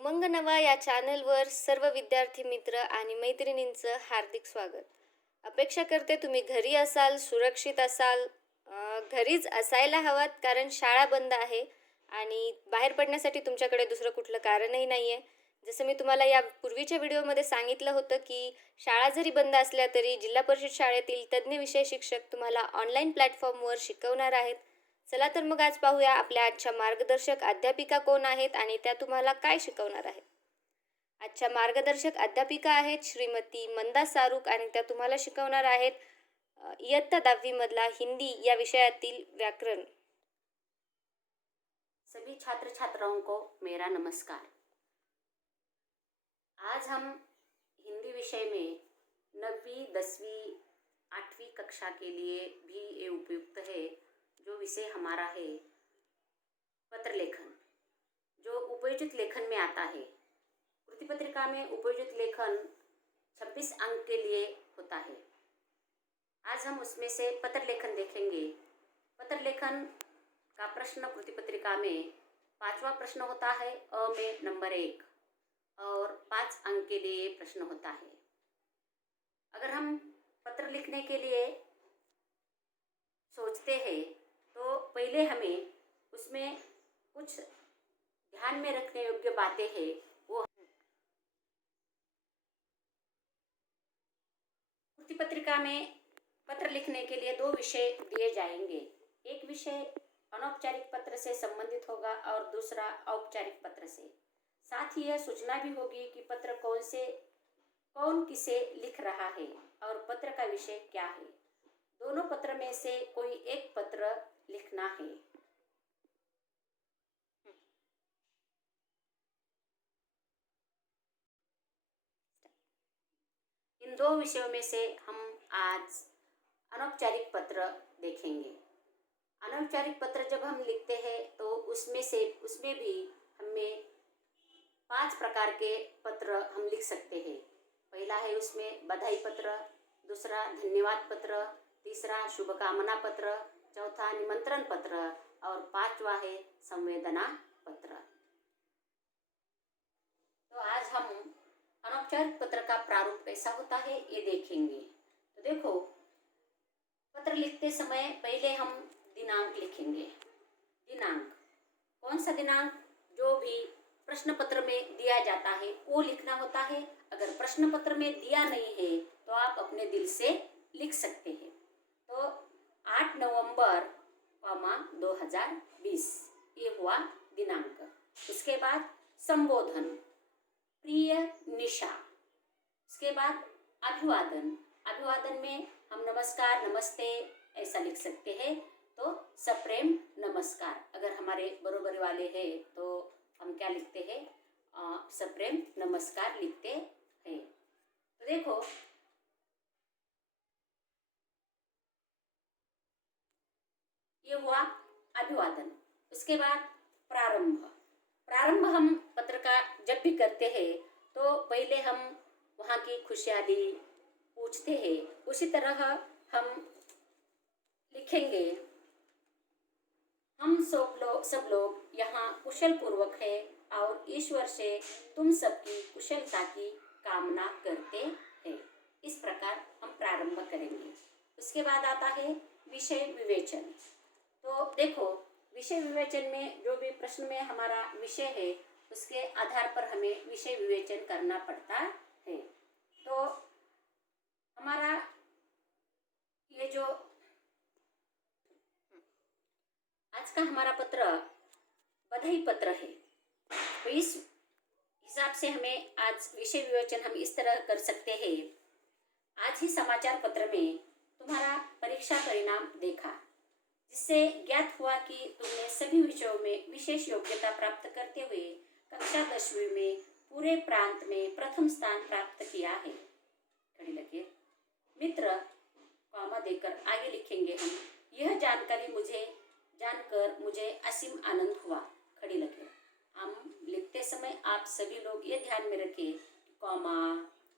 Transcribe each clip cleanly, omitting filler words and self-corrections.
उमंग नवा या चॅनलवर सर्व विद्यार्थी मित्र आणि मैत्रिणींचं हार्दिक स्वागत. अपेक्षा करते तुम्ही घरी असाल, सुरक्षित असाल. घरीच असायला हवात कारण शाळा बंद आहे आणि बाहेर पडण्यासाठी तुमच्याकडे दुसरं कुठलं कारणही नाही आहे. जसं मी तुम्हाला या पूर्वीच्या व्हिडिओमध्ये सांगितलं होतं की शाळा जरी बंद असल्या तरी जिल्हा परिषद शाळेतील तज्ज्ञ विषय शिक्षक तुम्हाला ऑनलाईन प्लॅटफॉर्मवर शिकवणार आहेत. चला तर मग आज पाहूया आपल्या आजच्या मार्गदर्शक अध्यापिका कोण आहेत आणि त्या तुम्हाला काय शिकवणार आहेत. आजच्या मार्गदर्शक अध्यापिका आहेत श्रीमती मंदा सारूक आणि त्या तुम्हाला शिकवणार आहेत इयत्ता 10वी मधला हिंदी या विषयातील व्याकरण. सभी छात्र छात्राओं को मेरा नमस्कार। आज हम हिंदी विषय में 9वीं 10वीं 8वीं कक्षा के लिए भी ये उपयुक्त है। जो विषय हमारा है पत्र लेखन, जो उपयोजित लेखन में आता है। कृति पत्रिका में उपयोजित लेखन 26 अंक के लिए होता है। आज हम उसमें से पत्र लेखन देखेंगे। पत्र लेखन का प्रश्न कृति पत्रिका में 5वां प्रश्न होता है, अ में नंबर 1 और 5 अंक के लिए प्रश्न होता है। अगर हम पत्र लिखने के लिए सोचते हैं तो पहले हमें उसमें कुछ ध्यान में रखने योग्य बातें हैं। वो कृति पत्रिका में पत्र लिखने के लिए 2 विषय दिए जाएंगे। एक विषय अनौपचारिक पत्र से संबंधित होगा और दूसरा औपचारिक पत्र से। साथ ही यह सूचना भी होगी कि पत्र कौन किसे लिख रहा है और पत्र का विषय क्या है। दोनों पत्र में से कोई एक पत्र लिखना है। इन 2 विषयों में से हम आज अनौपचारिक पत्र देखेंगे। अनौपचारिक पत्र जब हम लिखते हैं तो उसमें भी हमें 5 प्रकार के पत्र हम लिख सकते हैं। पहला है उसमें बधाई पत्र, दूसरा धन्यवाद पत्र, तीसरा शुभकामना पत्र, चौथा निमंत्रण पत्र और 5वां है संवेदना पत्र। तो आज हम अनौपचारिक पत्र का प्रारूप कैसा होता है ये देखेंगे। तो देखो, पत्र लिखते समय पहले हम दिनांक लिखेंगे। दिनांक, कौन सा दिनांक? जो भी प्रश्न पत्र में दिया जाता है वो लिखना होता है। अगर प्रश्न पत्र में दिया नहीं है तो आप अपने दिल से लिख सकते हैं। तो 8 नवंबर 2020 ये हुआ दिनांक। उसके बाद संबोधन, प्रिय निशा। उसके बाद अभिवादन, अभिवादन में हम नमस्कार, नमस्ते ऐसा लिख सकते हैं। तो सप्रेम नमस्कार। अगर हमारे बरोबरी वाले हैं तो हम क्या लिखते हैं? सप्रेम नमस्कार लिखते हैं। तो देखो, ये हुआ अभिवादन। उसके बाद प्रारंभ। प्रारंभ हम पत्र का जब भी करते हैं तो पहले हम वहाँ की खुशहाली पूछते हैं। उसी तरह हम लिखेंगे, हम सब लोग यहाँ कुशल पूर्वक है और ईश्वर से तुम सबकी कुशलता की कामना करते हैं। इस प्रकार हम प्रारंभ करेंगे। उसके बाद आता है विषय विवेचन। तो देखो, विषय विवेचन में जो भी प्रश्न में हमारा विषय है उसके आधार पर हमें विषय विवेचन करना पड़ता है। तो हमारा ये जो आज का हमारा पत्र बधाई पत्र है, तो इस हिसाब से हमें आज विषय विवेचन हम इस तरह कर सकते हैं। आज ही समाचार पत्र में तुम्हारा परीक्षा परिणाम देखा, जिससे ज्ञात हुआ कि तुमने सभी विषयों में विशेष योग्यता प्राप्त करते हुए कक्षा 10वीं में पूरे प्रांत में प्रथम स्थान प्राप्त किया है। खड़ी लकीर। मित्र, कॉमा देकर आगे लिखेंगे हम, यह जानकारी जानकर मुझे असीम आनंद हुआ। खड़ी लकीर। हम लिखते समय आप सभी लोग ये ध्यान में रखें, कॉमा,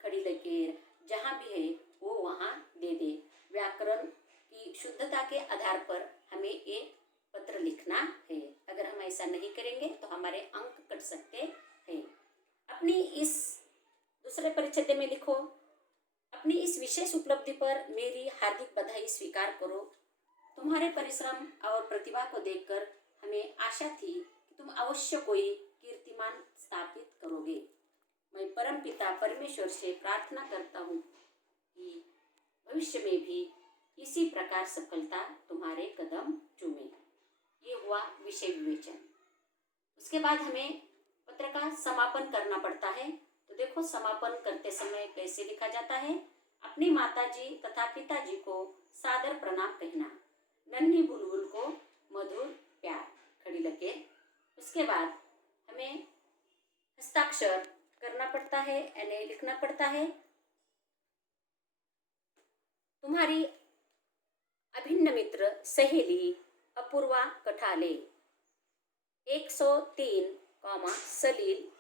खड़ी लकीर जहाँ भी है वो वहाँ दे दे। व्याकरण की शुद्धता के आधार पर हमें ये पत्र लिखना है। अगर हम ऐसा नहीं करेंगे तो हमारे अंक कट सकते हैं। इस दूसरे परिच्छेद में लिखो, अपनी इस विशेष उपलब्धि पर मेरी हार्दिक बधाई स्वीकार करो। तुम्हारे परिश्रम और प्रतिभा को देखकर हमें आशा थी कि तुम अवश्य कोई कीर्तिमान स्थापित करोगे। मैं परमपिता परमेश्वर से प्रार्थना करता हूँ कि भविष्य में भी इसी प्रकार सफलता तुम्हारे कदम चूमे। ये हुआ विषय विवेचन। उसके बाद हमें पत्र का समापन करना पड़ता है। तो देखो, समापन करते समय कैसे लिखा जाता है। अपनी माताजी तथा पिताजी को सादर प्रणाम कहना, नन्ही बुलबुल को मधुर प्यार, खड़ी लगे। उसके बाद हमें हस्ताक्षर करना पड़ता है, यानी लिखना पड़ता है। तुम्हारी अभिन्न मित्र सहेली अपूर्वा कठाले 103, सलील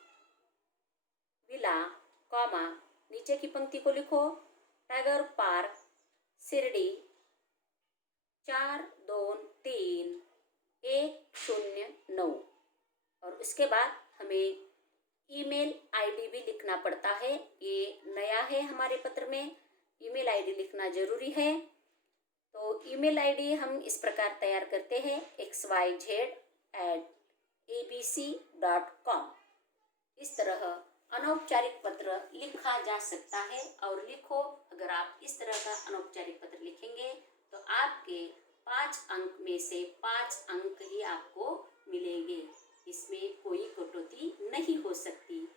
विला, नीचे की पंक्ति को लिखो, टाइगर पार्क शिरडी 423109। और उसके बाद हमें ईमेल आईडी भी लिखना पड़ता है। ये नया है हमारे पत्र में, ईमेल आईडी लिखना जरूरी है। तो ईमेल आईडी हम इस प्रकार तैयार करते हैं, xyz@abc.com। इस तरह अनौपचारिक पत्र लिखा जा सकता है। और लिखो, अगर आप इस तरह का अनौपचारिक पत्र लिखेंगे तो आपके 5 अंक में से 5 अंक ही आपको मिलेंगे। इसमें कोई कटौती नहीं हो सकती।